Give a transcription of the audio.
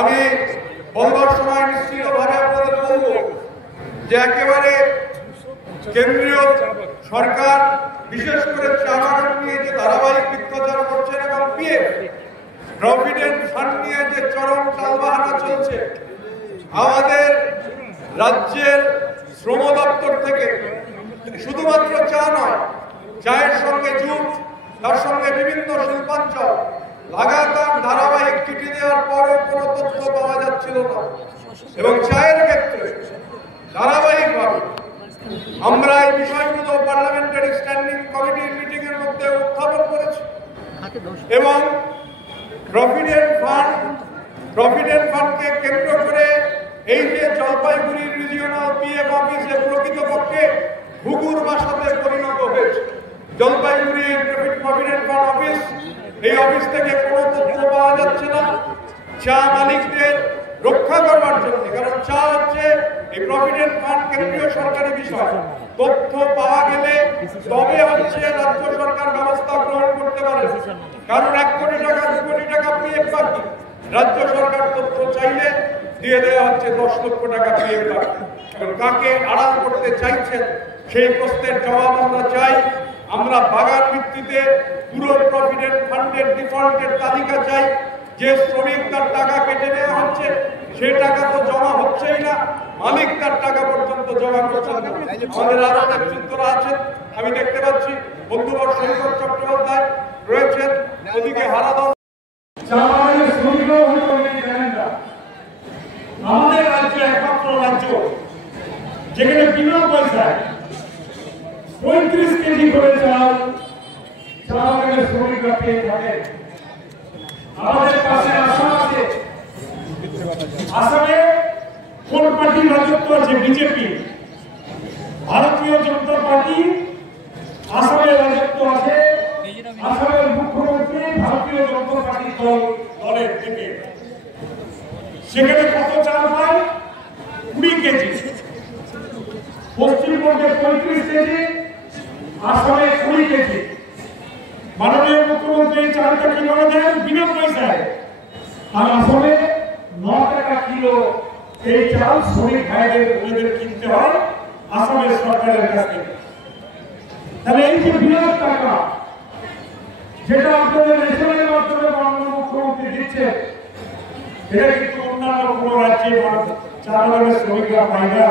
আমি বলবার সময় নিশ্চিতভাবে আপনাদের বলব যে একেবারে কেন্দ্রীয় সরকার বিশেষ করে চা বাগান নিয়ে যে ধারাবাহিক মিথ্যাচার করছেন এবং পিএফ প্রভিডেন্ট ফান্ড নিয়ে যে চরম টালবাহানা চলছে, আমাদের রাজ্যের শ্রম দপ্তর থেকে শুধুমাত্র চা নয়, চায়ের সঙ্গে জুট, তার সঙ্গে বিভিন্ন শিল্পাঞ্চল লাগাতার ধারাবাহিক চিঠি দেওয়ার পরও কোনো তথ্য পাওয়া যাচ্ছিল না। এবং চায়ের ক্ষেত্রে ধারাবাহিকভাবে আমরা এই বিষয়গুলো পার্লামেন্টারি স্ট্যান্ডিং কমিটির মিটিং এর মধ্যে উত্থাপন করেছি এবং প্রভিডেন্ট ফান্ডকে কেন্দ্র করে এই যে জলপাইগুড়ি রিজিওনাল পিএফ অফিসে প্রকৃতপক্ষে ঘুঘুর বাসাতে পরিণত হয়েছে। জলপাইগুড়ি প্রভিডেন্ট ফান্ড অফিস, এই অফিস থেকে কোনো তথ্য পাওয়া যাচ্ছে না চা মালিকদের রক্ষা করবার জন্য, কারণ চা হচ্ছে এই প্রভিডেন্ট ফান্ড কেন্দ্রীয় সরকারি বিষয়। তথ্য পাওয়া গেলে তবে হচ্ছে রাজ্য সরকার ব্যবস্থা গ্রহণ করতে পারে, কারণ 1 কোটি টাকা 2 কোটি টাকা পিএফ বাকি, রাজ্য সরকার তথ্য চাইলে দিয়ে দেওয়া হচ্ছে 10 লক্ষ টাকা পিএফ বাকি। কাকে আড়াল করতে চাইছেন সেই প্রশ্নের জবাব আমরা চাই। আমরা বাগান ভিত্তিতে পুরো প্রভিডেন্ট ফান্ডের ডিফল্টের তালিকা চাই। যে শ্রমিক তার টাকা কেটে নেওয়া হচ্ছে সে টাকা তো জমা হচ্ছেই না, মালিক তার টাকা পর্যন্ত জমা করছেন না। আমাদের আরো নেতৃত্বরা আছেন, আমি দেখতে পাচ্ছি বন্ধুবর শঙ্কর চট্টোপাধ্যায় রয়েছেন, ওদিকে হারাদল। আমাদের রাজ্য একমাত্র রাজ্য যেখানে বিনা পয়সায় 35 কেজি করে চাল চা বাগানের শ্রমিকরা পেয়ে থাকে। আমাদের পাশে আসাম আছে, আসামে কোন পার্টির রাজত্ব আছে? বিজেপি, ভারতীয় জনতা পার্টি আসামের রাজত্ব আছে। আসামের মুখ্যমন্ত্রী ভারতীয় জনতা পার্টির দলের থেকে। সেখানে কত চাল পায়? 20 কেজি। পশ্চিমবঙ্গে 35 কেজি, আসামে 20 কেজি। মাননীয় মুখ্যমন্ত্রী চালটা কিভাবে দেন? বিনা পয়সায়। আর আসামে 9 টাকা কিলো এই চাল শ্রমিক ভাইদের ওদের কিনতে হয় আসামের সরকারের কাছ থেকে। তাহলে এই যে বিরাট টাকা যেটা আপনাদের রেশনের মাধ্যমে মাননীয় মুখ্যমন্ত্রী দিচ্ছে, এটা কিন্তু অন্যান্য কোনো রাজ্যে চা বাগানের শ্রমিকরা পায় না।